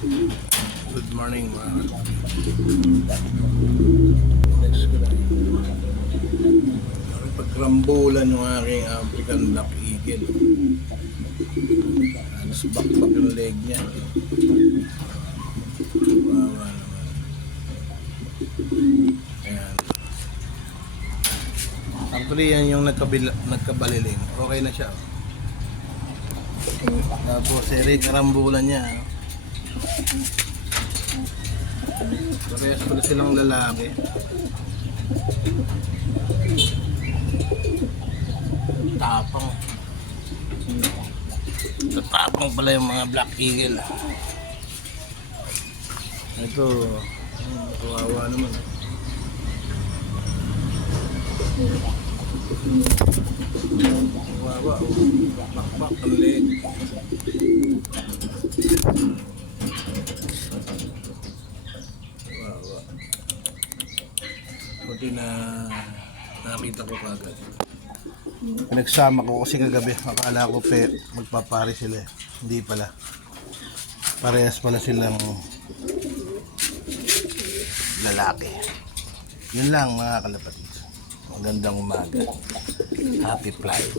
Good morning mga next ko lang. Pagrambulan yung aking African Black Eagle. Halos bakbak yung leg niya. Bawa naman. Ayan. Actually yan yung nagkabaliling. Okay na siya. Tapos karambulan niya. Parehas pala silang lalaki. Tapang. Tapang pala yung mga Black Eagle. Ito, kawawa naman. Kawawa, bakbak ang leg. Buti na nakita ko kagad. Pinagsama ko kasi kagabi, akala ko magpapari sila. Hindi pala. Parehas pala silang lalaki. Yun lang mga kalapatid. Magandang umaga. Happy flight.